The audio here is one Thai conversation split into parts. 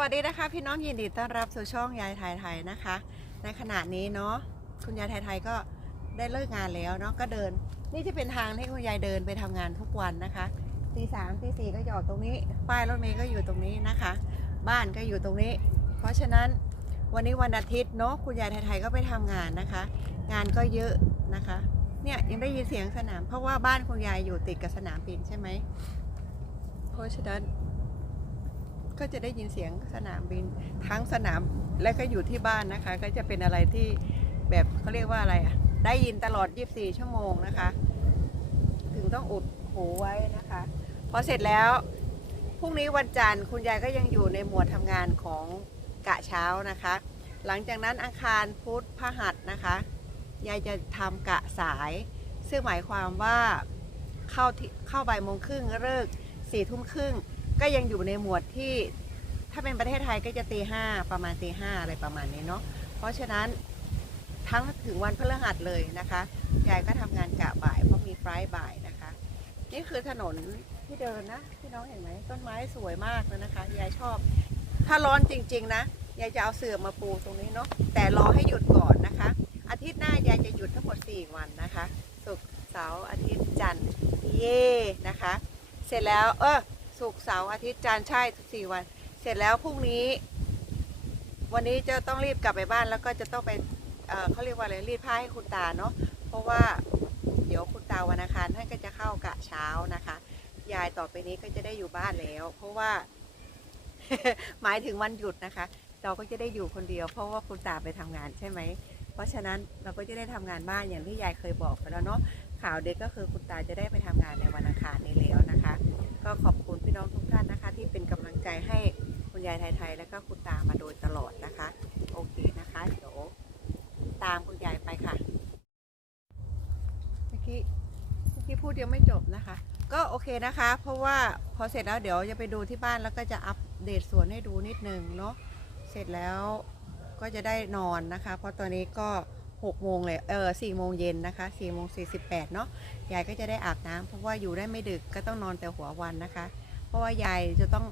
วัสดีนะคะพี่น้องยินดีต้อนรับสู่ช่องยายไทยไทยนะคะ ในขณะนี้เนาะคุณยายไทยไทยก็ได้เลิกงานแล้วเนาะก็เดิน นี่จะเป็นทางที่คุณยายเดินไปทำงานทุกวันนะคะตีสามตีสี่ก็จะออกตรงนี้ ป้ายรถเมล์ก็อยู่ตรงนี้นะคะ บ้านก็อยู่ตรงนี้ เพราะฉะนั้นวันนี้วันอาทิตย์เนาะคุณยายไทยไทยก็ไปทำงานนะคะ งานก็เยอะนะคะเนี่ยยังได้ยินเสียงสนาม เพราะว่าบ้านคุณยายอยู่ติดกับสนามบินใช่ไหมเพราะฉะนั้น ก็จะได้ยินเสียงสนามบินทั้งสนามและก็อยู่ที่บ้านนะคะ ก็จะเป็นอะไรที่แบบเขาเรียกว่าอะไรอะได้ยินตลอด 24 ชั่วโมงนะคะ ถึงต้องอุดหูไว้นะคะพอเสร็จแล้วพรุ่งนี้วันจันทร์คุณยายก็ยังอยู่ในหมวดทำงานของกะเช้านะคะ หลังจากนั้นอังคารพุธพฤหัสนะคะ ยายจะทำกะสาย ซึ่งหมายความว่าเข้าเข้าบ่ายโมงครึ่งเลิกสี่ทุ่มครึ่ง ก็ยังอยู่ในหมวดที่ถ้าเป็นประเทศไทยก็จะตีห้าประมาณตีห้าอะไรประมาณนี้เนาะเพราะฉะนั้นทั้งถึงวันพฤหัสเลยนะคะยายก็ทำงานกะบ่ายเพราะมีไฟล์บ่ายนะคะ นี่คือถนนที่เดินนะพี่น้องเห็นไหมต้นไม้สวยมากเลยนะคะยายชอบ ถ้าร้อนจริง ๆ นะยายจะเอาเสื่อมาปูตรงนี้เนาะแต่รอให้หยุดก่อนนะคะ อาทิตย์หน้ายายจะหยุดทั้งหมด 4 วันนะคะศุกร์เสาร์อาทิตย์จันทร์เย่นะคะ เสร็จแล้วเออ ศุกร์เสาร์อาทิตย์จันทร์ใช่สี่วัน เสร็จแล้วพรุ่งนี้ วันนี้จะต้องรีบกลับไปบ้านแล้วก็จะต้องไปเเขาเรียกว่าอะไรรีดผ้าให้คุณตาเนาะเพราะว่าเดี๋ยวคุณตาวันอังคารท่านก็จะเข้ากะเช้านะคะ ยายต่อไปนี้ก็จะได้อยู่บ้านแล้ว เพราะว่า หมายถึงวันหยุดนะคะ เราก็จะได้อยู่คนเดียว เพราะว่าคุณตาไปทำงานใช่ไหมเพราะฉะนั้นเราก็จะได้ทำงานบ้านอย่างที่ยายเคยบอกไปแล้วเนาะข่าวเด็กก็คือคุณตาจะได้ไปทำงานในวันอังคารนี้แล้วนะคะ ก็ขอบคุณ ที่เป็นกำลังใจให้คุณยายไทยๆ แล้วก็คุณตามาโดยตลอดนะคะ โอเคนะคะเดี๋ยวตามคุณยายไปค่ะเมื่อกี้เมื่อกี้พูดยังไม่จบนะคะ ก็โอเคนะคะ เพราะว่าพอเสร็จแล้วเดี๋ยวจะไปดูที่บ้านแล้วก็จะอัปเดตสวนให้ดูนิดนึงเนาะเสร็จแล้วก็จะได้นอนนะคะ เพราะตอนนี้ก็6โมงเลย เออ4โมงเย็นนะคะ4โมง48เนาะ ยายก็จะได้อาบน้ำเพราะว่าอยู่ได้ไม่ดึกก็ต้องนอนแต่หัววันนะคะ ราะว่ายายจะต้อง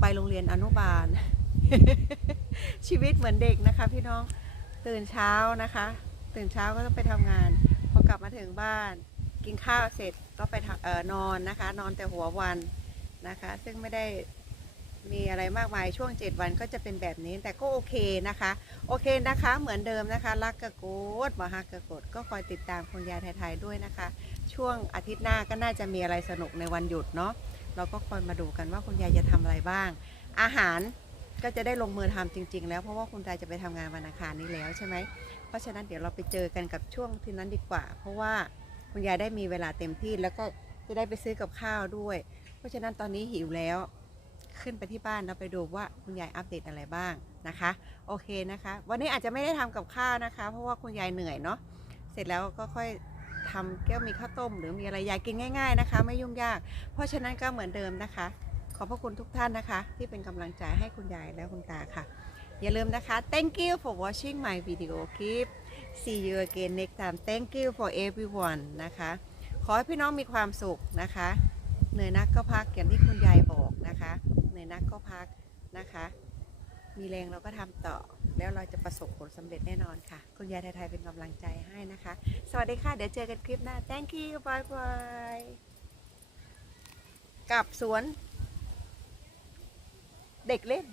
ไปโรงเรียนอนุบาล ชีวิตเหมือนเด็กนะคะ พี่น้องตื่นเช้านะคะ ตื่นเช้าก็ต้องไปทำงาน พอกลับมาถึงบ้าน กินข้าวเสร็จก็ไปออนอนนะคะ นอนแต่หัววันนะคะ ซึ่งไม่ได้มีอะไรมากมายช่วง 7 วันก็จะเป็นแบบนี้แต่ก็โอเคนะคะ โอเคนะคะ เหมือนเดิมนะคะ รักกระโกดมาฮักกระโกดก็คอยติดตามคุณยายไทยๆด้วยนะคะ ช่วงอาทิตย์หน้าก็น่าจะมีอะไรสนุกในวันหยุดเนาะ เราก็คอยมาดูกันว่าคุณยายจะทำอะไรบ้าง อาหารก็จะได้ลงมือทำจริง ๆ แล้วเพราะว่าคุณยายจะไปทำงานวันอังคารนี้แล้วใช่ไหมเพราะฉะนั้นเดี๋ยวเราไปเจอกันกับช่วงที่นั้นดีกว่า เพราะว่าคุณยายได้มีเวลาเต็มที่แล้วก็จะได้ไปซื้อกับข้าวด้วย เพราะฉะนั้นตอนนี้หิวแล้วขึ้นไปที่บ้านแล้วไปดูว่าคุณยายอัปเดตอะไรบ้างนะคะ โอเคนะคะ วันนี้อาจจะไม่ได้ทำกับข้าวนะคะ เพราะว่าคุณยายเหนื่อยเนาะเสร็จแล้วก็ค่อย ทำแก้วมีข้าวต้ม หรือมีอะไรยายกินง่ายๆนะคะ ไม่ยุ่งยาก เพราะฉะนั้นก็เหมือนเดิมนะคะ ขอบพระคุณทุกท่านนะคะ ที่เป็นกำลังใจให้คุณยายและคุณตาค่ะ อย่าลืมนะคะ thank you for watching my video clip see you again next time thank you for everyone นะคะ ขอให้พี่น้องมีความสุขนะคะ เหนื่อยนักก็พักอย่างที่คุณยายบอกนะคะ เหนื่อยนักก็พักนะคะ มีแรงเราก็ทำต่อ แล้วเราจะประสบผลสำเร็จแน่นอนค่ะ คุณยายไทยๆเป็นกำลังใจให้นะคะ สวัสดีค่ะ เดี๋ยวเจอกันคลิปหน้า thank you bye bye กับสวน เด็กเล่น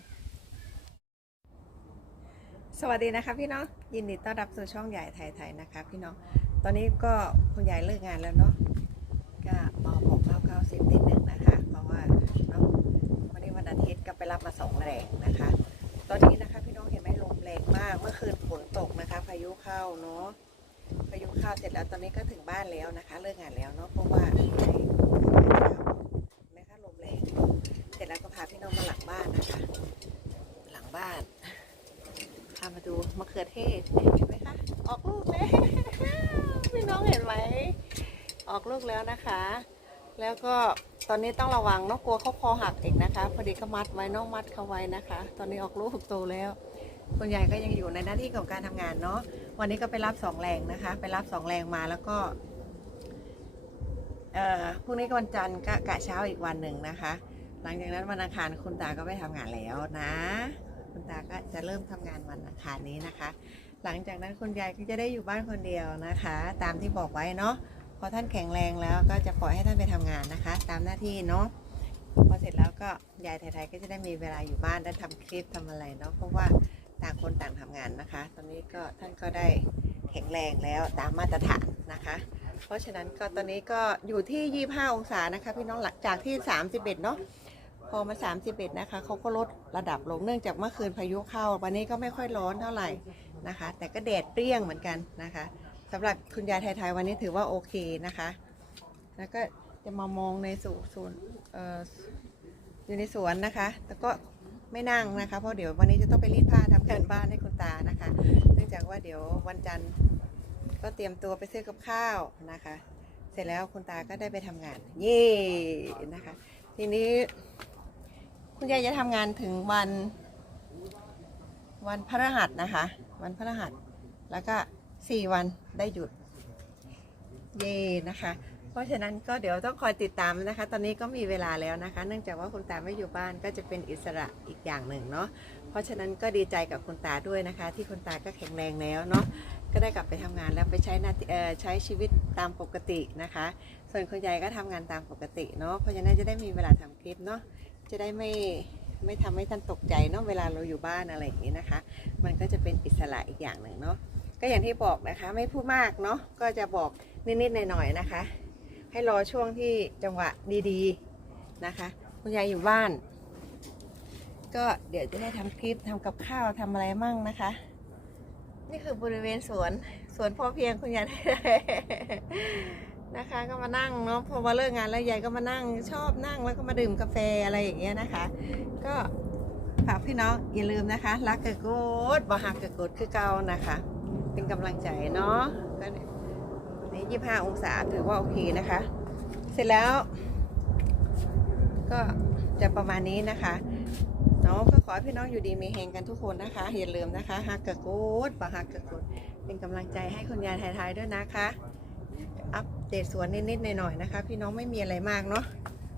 สวัสดีนะคะพี่น้อง ยินดีต้อนรับสู่ช่องใหญ่ไทยๆนะคะพี่น้อง ตอนนี้ก็คุณยายเลิกงานแล้วเนาะ ก็มาบอกเก้าเก้าสิบนิดหนึ่งนะคะ เพราะว่าเนาะวันนี้วันอาทิตย์ก็ไปรับมาสองแรงนะคะ ข้าเนาะพายุเข้าวเสร็จแล้วตอนนี้ก็ถึงบ้านแล้วนะคะ เลิกงานแล้วเนาะเพราะว่าในนะคะลมแรงเสร็จแล้วก็พาพี่น้องมาหลังบ้านนะคะ หลังบ้านพามาดูมะเขือเทศเห็นไหมคะออกลูกแล้วพี่น้องเห็นไหมออกลูกแล้วนะคะ แล้วก็ตอนนี้ต้องระวังเนอะกลัวเขาคอหักอีกนะคะ พอดีก็มัดไว้น้องมัดเขาไว้นะคะ ตอนนี้ออกลูกโตแล้วคุณยายก็ยังอยู่ในหน้าที่ของการทำงานเนาะ วันนี้ก็ไปรับสองแรงนะคะ ไปรับสองแรงมาแล้วก็เอ่อพรุ่งนี้ก็วันจันทร์ก็กะเช้าอีกวันหนึ่งนะคะ หลังจากนั้นวันอังคารคุณตาก็ไปทำงานแล้วนะ คุณตาก็จะเริ่มทำงานวันอังคารนี้นะคะ หลังจากนั้นคุณยายก็จะได้อยู่บ้านคนเดียวนะคะ ตามที่บอกไว้เนาะพอท่านแข็งแรงแล้วก็จะปล่อยให้ท่านไปทำงานนะคะ ตามหน้าที่เนาะพอเสร็จแล้วก็ยายไทยๆก็จะได้มีเวลาอยู่บ้านได้ทำคลิปทำอะไรเนาะเพราะว่า ต่างคนต่างทำงานนะคะ ตอนนี้ก็ท่านก็ได้แข็งแรงแล้วตามมาตรฐานนะคะ เพราะฉะนั้นก็ตอนนี้ก็อยู่ที่ 25 องศานะคะ พี่น้องหลังจากที่ 31 เนาะพอมา 31 นะคะเขาก็ลดระดับลงเนื่องจากเมื่อคืนพายุเข้า วันนี้ก็ไม่ค่อยร้อนเท่าไหร่นะคะ แต่ก็แดดเปรี้ยงเหมือนกันนะคะสำหรับคุณยายไทยๆวันนี้ถือว่าโอเคนะคะ แล้วก็จะมามองในสวนสวนอออยู่ในสวนนะคะแต่ก็ ไม่นั่งนะคะเพราะเดี๋ยววันนี้จะต้องไปรีดผ้าทำการบ้านให้คุณตานะคะ เนื่องจากว่าเดี๋ยววันจันทร์ก็เตรียมตัวไปซื้อกับข้าวนะคะ เสร็จแล้วคุณตาก็ได้ไปทำงาน เย่นะคะ ทีนี้ คุณยายจะทำงานถึงวัน วันพฤหัสนะคะ วันพฤหัสแล้วก็สี่วันได้หยุด เย่นะคะ ราะฉะนั้นก็เดี๋ยวต้องคอยติดตามนะคะ ตอนนี้ก็มีเวลาแล้วนะคะ เนื่องจากว่าคุณตาไม่อยู่บ้านก็จะเป็นอิสระอีกอย่างหนึ่งเนาะ เพราะฉะนั้นก็ดีใจกับคุณตาด้วยนะคะ ที่คุณตาก็แข็งแรงแล้วเนาะ ก็ได้กลับไปทำงานแล้วไปใช้นาที่เอ่อใช้ชีวิตตามปกตินะคะ ส่วนคุณยายก็ทำงานตามปกติเนาะ เพราะฉะนั้นจะได้มีเวลาทำคลิปเนาะ จะได้ไม่ไม่ทำให้ท่านตกใจเนาะเวลาเราอยู่บ้านอะไรอย่างนี้นะคะ มันก็จะเป็นอิสระอีกอย่างหนึ่งเนาะ ก็อย่างที่บอกนะคะไม่พูดมากเนาะ ก็จะบอกนิดๆหน่อยๆนะคะ ให้รอช่วงที่จังหวะดีๆนะคะ คุณยายอยู่บ้าน ก็เดี๋ยวจะได้ทำคลิปทำกับข้าวทำอะไรมั่งนะคะ นี่คือบริเวณสวนสวนพ่อเพียงคุณยายนะคะ ก็มานั่งเนาะพอมาเลิกงานแล้วยายก็มานั่งชอบนั่งแล้วก็มาดื่มกาแฟอะไรอย่างเงี้ยนะคะ ก็ฝากพี่น้องอย่าลืมนะคะ รักเกิดโกดบ่หักเกิดโกดคือเก่านะคะ เป็นกำลังใจเนาะ นี่ยี่ห้าองศาถือว่าโอเคนะคะ เสร็จแล้ว ก็จะประมาณนี้นะคะเนาะก็ขอให้พี่น้องอยู่ดีมีเฮงกันทุกคนนะคะอย่าลืมนะคะฮักกะกูดปะฮักกะกูดเป็นกำลังใจให้คุณยายไทยๆด้วยนะคะ อัปเดตสวนนิดๆหน่อยๆนะคะ พี่น้องไม่มีอะไรมากเนาะ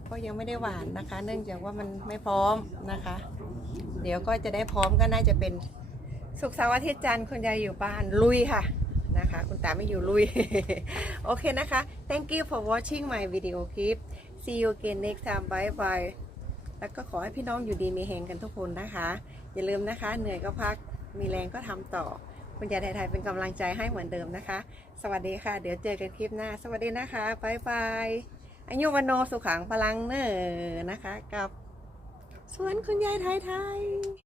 เพราะยังไม่ได้หวานนะคะ เนื่องจากว่ามันไม่พร้อมนะคะ เดี๋ยวก็จะได้พร้อมก็น่าจะเป็นสุกร์เสาร์อาทิตย์จันทร์คุณยายอยู่บ้านลุยค่ะ นะคะ คุณตาไม่อยู่ลุย โอเคนะคะ thank you for watching my video clip see you again next time bye bye แล้วก็ขอให้พี่น้องอยู่ดีมีแหงกันทุกคนนะคะ อย่าลืมนะคะ เหนื่อยก็พักมีแรงก็ทำต่อ คุณยายไทยๆเป็นกำลังใจให้เหมือนเดิมนะคะ สวัสดีค่ะ เดี๋ยวเจอกันคลิปหน้า สวัสดีนะคะบายบายอายุวันโนสุขังพลังเนอนะคะ กับสวนคุณยายไทยๆ